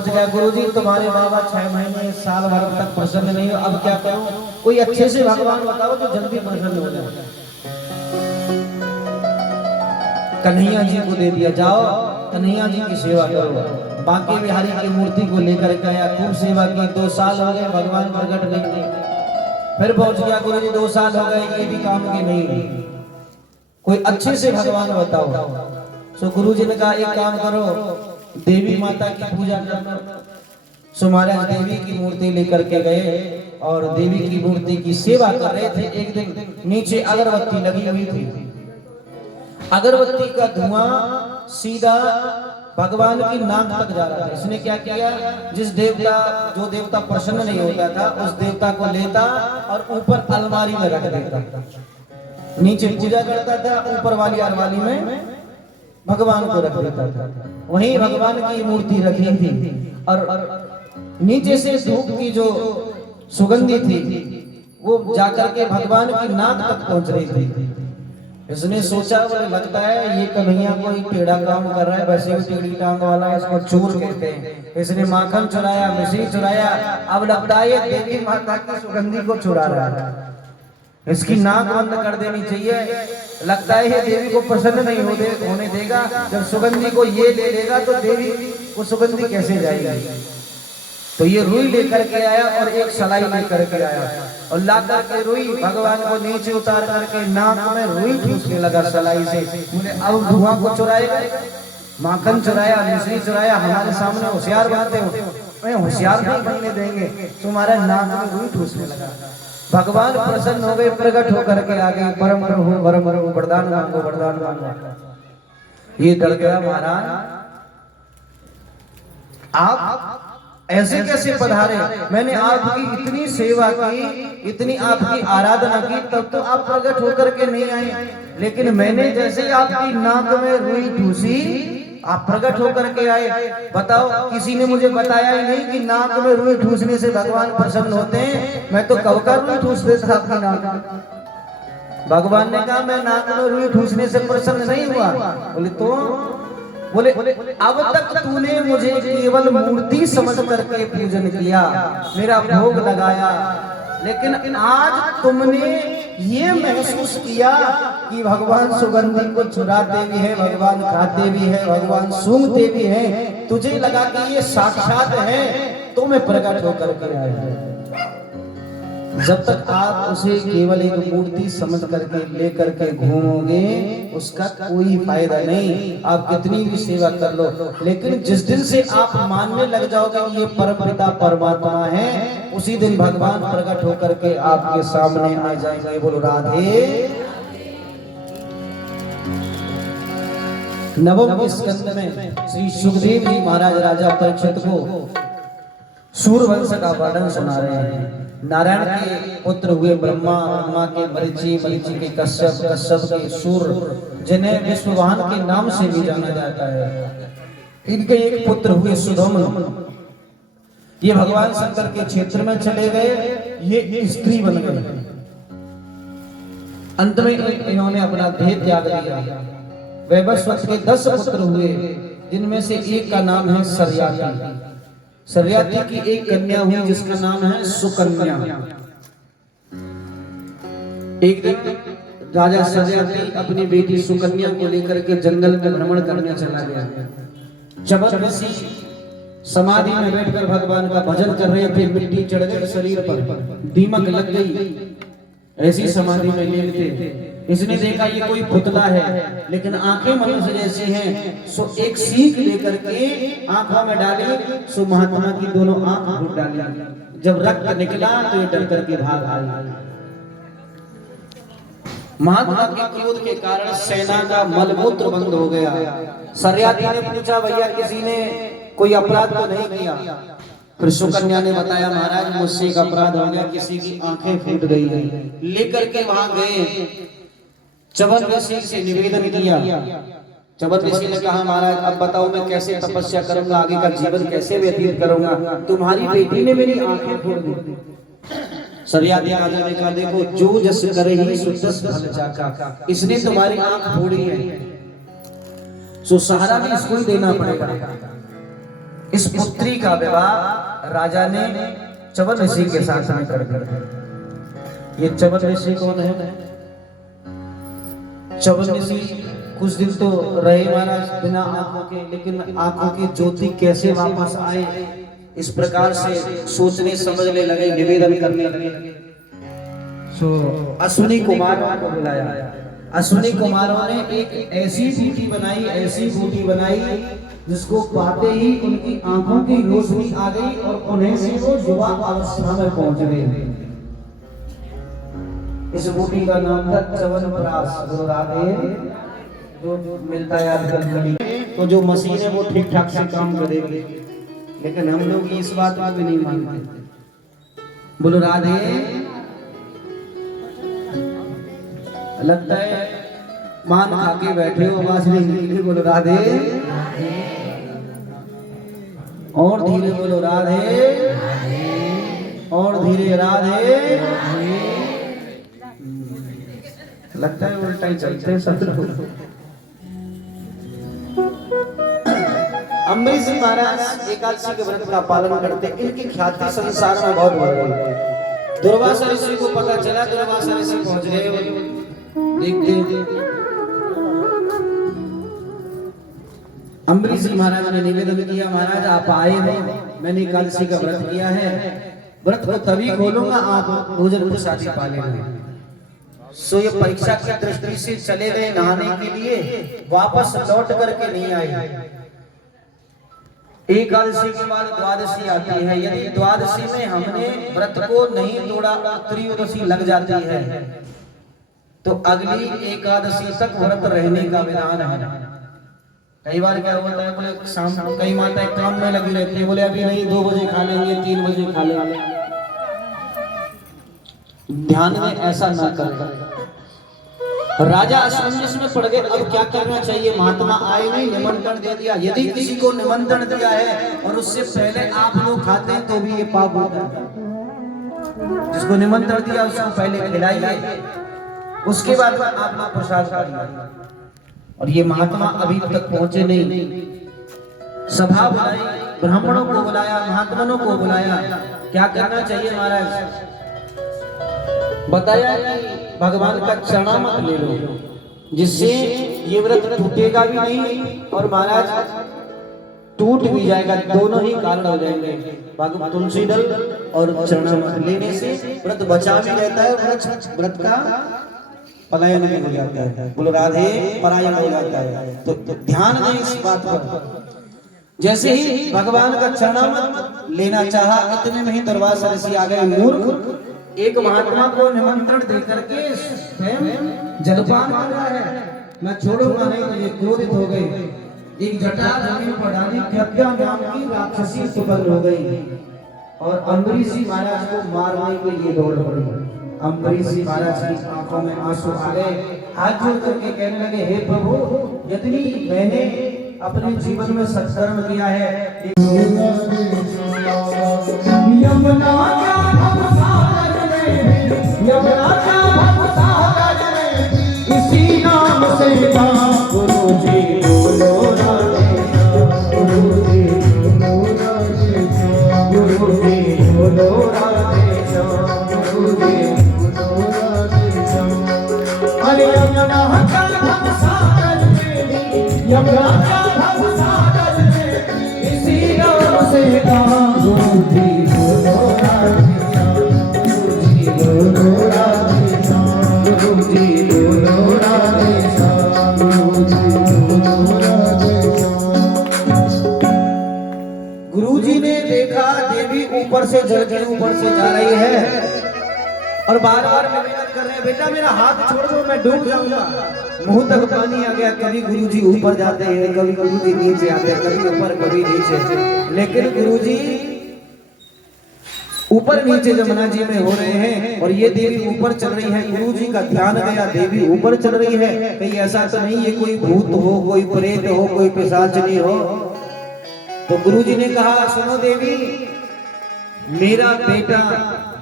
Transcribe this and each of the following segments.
पहुंच गया, गुरुजी तुम्हारे बाबा 6 महीने साल भर तक प्रसन्न नहीं हो, अब क्या करूं? कोई अच्छे से भगवान बताओ जो जल्दी प्रसन्न हो जाए। कन्हैया जी को दे दिया, जाओ कन्हैया जी की सेवा करो। बांके बिहारी की मूर्ति को लेकर के आया, खूब सेवा की। 2 साल हो गए भगवान प्रकट नहीं। फिर पहुंच गया, गुरुजी 2 साल हो गए, ये भी काम के नहीं, कोई अच्छे से भगवान बताओ। सो गुरुजी ने कहा एक काम करो, देवी माता की पूजा करो। सो महाराज देवी की मूर्ति लेकर के गए और देवी की मूर्ति की सेवा कर रहे थे। एक दिन नीचे अगरबत्ती लगी हुई थी, अगरबत्ती का धुआं सीधा भगवान की नाक तक जा रहा था। इसने क्या किया, जो देवता प्रसन्न नहीं होता था उस देवता को लेता और ऊपर अलमारी में रख देता। नीचे पूजा करता था, ऊपर वाली अलमारी में भगवान को रख देता था। वहीं भगवान की मूर्ति रखी थी और नीचे से धूप की जो सुगंधी थी वो जाकर के भगवान की नाक तक पहुंच रही थी। इसने सोचा, बोले लगता है ये कन्हैया कोई टेढ़ा काम कर रहा है, वैसे भी टेढ़ी टांग वाला है, इसको चोर कहते हैं। इसने माखन चुराया, मिश्री चुराया, अब लगता है ये देवी माता की सुगंधी को चुरा रहा है, इसकी नाक बंद कर देनी चाहिए। लगता है ये देवी को प्रसन्न नहीं होने देगा, जब सुगंधी को ये ले लेगा तो देवी को सुगंधी कैसे जाएगी। तो ये रुई लेकर के आया और एक सलाई लेकर के आया और लाकर के रुई भगवान को नीचे उतार करके नाक में रुई ठूसने लगा सलाई से। बोले अब धुआं को चुराएगा, माखन चुराया, मिश्री चुराया, हमारे सामने होशियार बनते हो, होशियार नहीं बनने देंगे। तुम्हारा नाक में रुई ठूसने लगा। भगवान प्रसन्न हो गए, प्रकट होकर के आगे परम प्रभु वरदान मांगो, वरदान मांगो। ये डर गया, महाराज आप ऐसे कैसे पधारे? मैंने आपकी इतनी सेवा की, इतनी आपकी आराधना की, तब तो आप प्रकट होकर के नहीं आए। लेकिन मैंने जैसे आपकी नाक में रुई ठूसी, आप प्रकट होकर के आए। बताओ, किसी ने मुझे बताया ही नहीं कि नाक में रुई ठूसने से भगवान प्रसन्न होते हैं। मैं तो कब का रुई ठूस देता अपनी नाक। भगवान ने कहा मैं नाक में रुई ठूसने से प्रसन्न नहीं हुआ। बोले अब तक तूने मुझे केवल मूर्ति समझ करके पूजन किया, मेरा भोग लगाया, लेकिन आज तुमने ये महसूस किया कि भगवान सुगंधी को चुराते भी है, भगवान खाते भी है, भगवान सूंघते भी है। तुझे लगा कि ये साक्षात है, तो मैं प्रकट होकर के आया। जब तक आप उसे केवल एक मूर्ति समझ करके लेकर के घूमोगे, उसका कोई फायदा नहीं। आप कितनी भी सेवा कर लो, लेकिन जिस दिन से आप मानने लग जाओगे ये परमपिता परमात्मा है, उसी दिन भगवान प्रकट होकर के आपके सामने आ जाएंगे। बोलो राधे। नवम स्कंद में श्री सुखदेव जी महाराज राजा परीक्षित को सूर्यवंश का वर्णन सुना रहे हैं। नारायण के पुत्र हुए ब्रह्मा, ब्रह्मा के मरीचि, मरीचि के कश्यप, कश्यप के सूर्य, जिन्हें विश्ववाहन के नाम से भी जाना जाता है। इनके एक पुत्र हुए सुधोमन। ये भगवान शंकर के क्षेत्र में चले गए, ये स्त्री बन गए। अंत में इन्होंने अपना देह त्याग दिया। वैवस्वत के 10 पुत्र हुए, जिनमें से एक का नाम है सरियाती। सरियाती की एक कन्या हुई जिसका नाम है सुकन्या। एक दिन राजा सरियाती अपनी बेटी सुकन्या को लेकर के जंगल में भ्रमण करने चला गया। चबत ऋषि समाधि में बैठकर भगवान का भजन कर रहे थे। मिट्टी चढ़ गई शरीर पर, दीमक लग गई, ऐसी समाधि में लीन थे। इसने देखा ये कोई पुतला है, लेकिन आंखें मनुष्य जैसी हैं। सो एक सीख लेकर के आंखों में डाली, सो महात्मा की दोनों आंख फूट डाली। जब रक्त निकला तो ये डर करके भाग आई। महात्मा के क्रोध के कारण सेना का मलमूत्र बंद हो गया। सरियाती ने पूछा, भैया किसी ने कोई अपराध तो नहीं किया? फिर सुकन्या ने बताया, महाराज मुझसे एक अपराध हो गया, किसी की आंखें फूट गई है। लेकर के वहां गए, चबत ऋषि से निवेदन किया। चबत ऋषि ने कहा, महाराज अब बताओ मैं कैसे तपस्या करूंगा, आगे का जीवन कैसे व्यतीत करूंगा, तुम्हारी बेटी ने मेरी आंखें फोड़ दी। सरियाती राजा ने कहा, देखो जो जस करे ही सो तस फल जाका, इसने तुम्हारी आंख फोड़ी है, सो सहारा भी इसको ही देना पड़ेगा। इस पुत्री का विवाह राजा ने चवन ऋषि के साथ में कर दिया। ये चवन ऋषि कौन है? चवन ऋषि कुछ दिन तो रहे महाराज बिना आंखों के, लेकिन आंखों की ज्योति कैसे वापस आए इस प्रकार से सोचने समझने लगे, निवेदन करने लगे। अश्विनी कुमारों को बुलाया। अश्विनी कुमारों ने एक ऐसी बूटी बनाई जिसको पाते ही उनकी आंखों की रोशनी आ गई और उन्हें से वो युवा अवस्था में पहुंच गए। इस बूटी का नाम था च्यवनप्राश। जो मिलता है आजकल, तो जो मशीन है वो ठीक ठाक से काम करेगी, लेकिन हम लोग इस बात में भी नहीं मानते। बोलो राधे। लगता है मान खा के बैठे हो, आवाज नहीं निकली। बोलो राधे। और धीरे बोलो राधे, और धीरे राधे। लगता है उल्टा ही चलते हैं सब लोग। अम्बरीश जी महाराज एकादशी के व्रत का पालन करते, इनकी ख्याति संसार में बहुत बढ़ गई। दुर्वासा ऋषि को पता चला, दुर्वासा ऋषि पहुंच गए। देखते अम्बरीश जी महाराज ने निवेदन किया, महाराज आप आए हैं, मैंने एकादशी का व्रत किया है, व्रत को तभी खोलूंगा आप भोजन प्रसादी पा लेंगे। सो ये परीक्षा की दृष्टि से चले गए नहाने के लिए, वापस लौट करके नहीं आए। एकादशी के बाद द्वादशी आती है, यदि द्वादशी में हमने व्रत को नहीं तोड़ा, त्रयोदशी लग जाती है, तो अगली एकादशी तक व्रत रहने का विधान है। कई बार क्या होता है, बोले शाम कई माताएं काम में लगी रहती है, बोले अभी नहीं 2 बजे खा लेंगे, 3 बजे खा लेंगे। ध्यान में ऐसा ना करें। राजा असमंजस में पड़ गए, अब क्या करना चाहिए? महात्मा आए नहीं, निमंत्रण दे दिया। यदि किसी को निमंत्रण दिया है और उससे पहले आप लोग खाते हैं तो भी ये पाप होता है। जिसको निमंत्रण दिया उसको पहले खिलाइए, उसके बाद आप लोग प्रसाद खाइए। और ये महात्मा अभी तक पहुंचे नहीं। सभा बुलाई, ब्राह्मणों को बुलाया, महात्माओं को बुलाया। क्या करना चाहिए महाराज? बताया कि भगवान का चरणामृत ले लो, जिससे ये व्रत टूटेगा भी नहीं और महाराज टूट भी जाएगा, दोनों ही कारण हो जाएंगे। भगवान तुलसी दल और चरणामृत लेने से व्रत बचा भी रहता है, व्रत का पलायन भी हो जाता है। बोलो राधे, पलायन हो जाता है। तो ध्यान दें इस बात पर। जैसे ही भगवान का चरणामृत लेना चाहा, इतने में ही दुर्वासा ऋषि आ गए। मूर्ख, एक महात्मा को निमंत्रण देकर के स्वयं जलपान कर रहा है, मैं छोड़ूंगा नहीं। तो ये क्रोधित हो गए, एक जटा जमीन पर डाली, खद्या नाम की राक्षसी उत्पन्न हो गई और अम्बरीश जी महाराज को मारने के लिए दौड़ पड़ी। अम्बरीश जी महाराज की आंखों में आंसू आ गए, हाथ जोड़ करके कहने लगे, हे प्रभु, यदि मैंने अपने जीवन में सत्कर्म किया है, इसी नाम से गुरु जी बोलो राधे, गुरु जी बोलो राधे, गुरु जी बोलो राधे, गुरु जी बोलो राधे। अरे यमुना का भव सागर में, यमुना का भव सागर में, इसी नाम से गुरु जी बोलो राधे, गुरुजी ने देखा देवी ऊपर से जल के ऊपर से जा रही है और बार बार निवेदन कर रहे हैं, बेटा मेरा हाथ छोड़ दो, मैं डूब जाऊंगा। मुंह तक पानी आ गया। कभी गुरुजी ऊपर जाते हैं, कभी गुरुजी नीचे आते हैं, कभी ऊपर कभी नीचे, लेकिन गुरुजी ऊपर नीचे जमुना जी में हो रहे हैं और ये देवी ऊपर चल रही है। गुरु जी का ध्यान गया, देवी ऊपर चल रही है, कहीं ऐसा तो नहीं ये कोई भूत हो, कोई प्रेत हो, कोई पिशाचनी हो। तो गुरु जी ने कहा, सुनो देवी, मेरा बेटा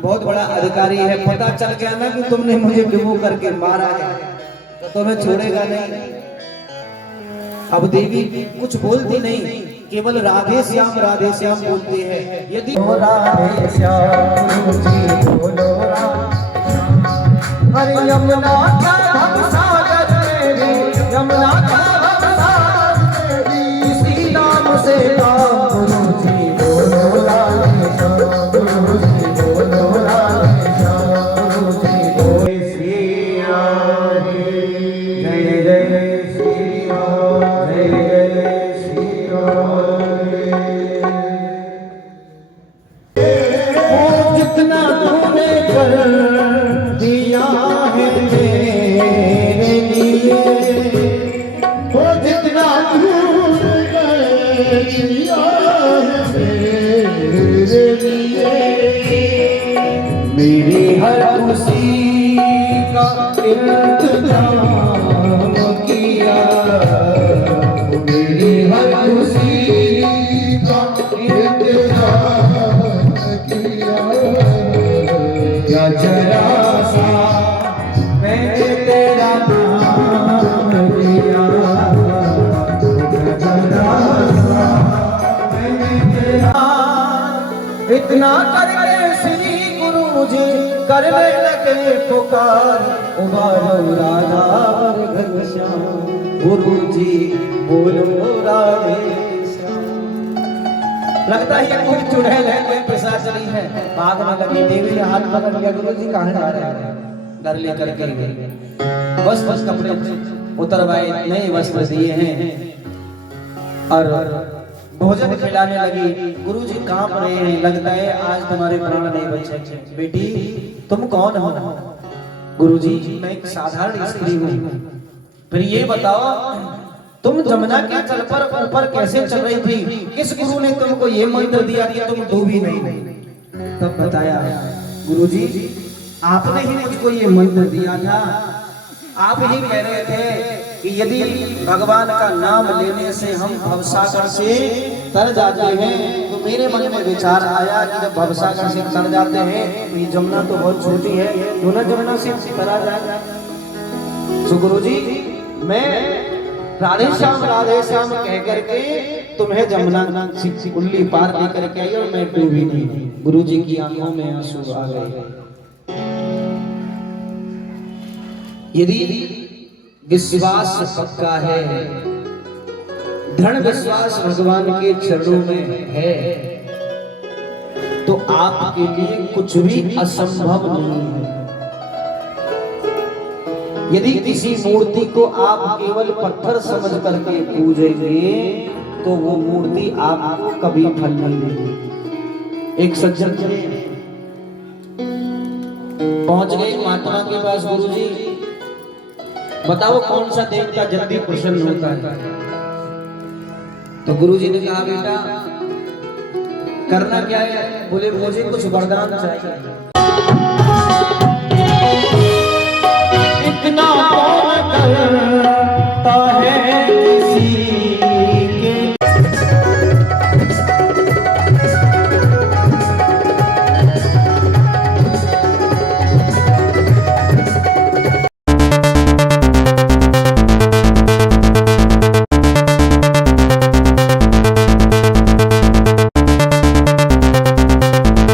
बहुत बड़ा अधिकारी है, पता चल गया ना कि तुमने मुझे डुबो करके मारा है तो तुम्हें छोड़ेगा नहीं। अब देवी कुछ बोलती नहीं, केवल राधे श्याम बोलते हैं। यदि राधे श्याम गुरुजी बोलो हरे यमुना का भवसागर मेरी, यमुना का भवसागर मेरी, इसी नाम से गुरुजी बोलो राधे श्याम गुरुजी बोलो राधे श्याम गुरुजी बोलो श्री राधे। जय जय श्री राम, जय जय श्री राम। जितना तूने कर दिया है मेरे लिए, वो जितना तूने कर दिया है मेरे लिए, मेरी हर खुशी का इंतजाम किया, मेरी हर खुशी का इंतजाम किया। क्या जरा सा मैंने तेरा नाम लिया, जरा सा मैंने तेरा, इतना करके श्री गुरु जी करने लगे पुकार, उबारो राधा घनश्याम गुरु जी बोलो राधे श्याम। लगता है ये कोई चुड़ैल है, कोई पिशाचनी है। बाग में लगी देवी ने हाथ पकड़ लिया, गुरु जी कहाँ जा रहे हैं? घर लेकर के गए, बस कपड़े उतरवाए, नए वस्त्र दिए हैं और भोजन खिलाने लगी। गुरु जी कांप रहे हैं, लगता है आज तुम्हारे प्राण नहीं बचे। बेटी तुम कौन हो? गुरु जी मैं एक साधारण स्त्री हूँ। फिर ये बताओ तुम जमुना के तल पर ऊपर कैसे चल रही थी? किस गुरु ने तुमको ये मंत्र दिया कि तुम डूबी नहीं? तब बताया गुरुजी आपने ही मुझको ये मंत्र दिया था। आप ही कह रहे थे कि यदि भगवान का नाम लेने से हम भवसागर से तर जाते हैं, तो मेरे मन में विचार आया कि जब भवसागर से तर जाते हैं तो ये जमुना तो बहुत छोटी है, क्यों ना जमुना से तरा जाए। तो गुरुजी मैं राधे श्याम कह करके तुम्हें जमुना कुल्ली पार लेकर के आई और मैं डूबी नहीं। गुरुजी की आंखों में आंसू आ गए। यदि विश्वास पक्का है, दृढ़ विश्वास भगवान के चरणों में है, तो आपके लिए कुछ भी असंभव नहीं है। यदि किसी मूर्ति को आप केवल पत्थर समझ करके पूजेंगे तो वो मूर्ति आपको कभी फल नहीं देगी। एक सज्जन पहुंच गए महात्मा के पास, गुरुजी बताओ कौन सा देवता जल्दी प्रसन्न होता है? तो गुरुजी ने कहा बेटा करना क्या है? बोले मुझे कुछ वरदान चाहिए। इतना कौन करता है किसी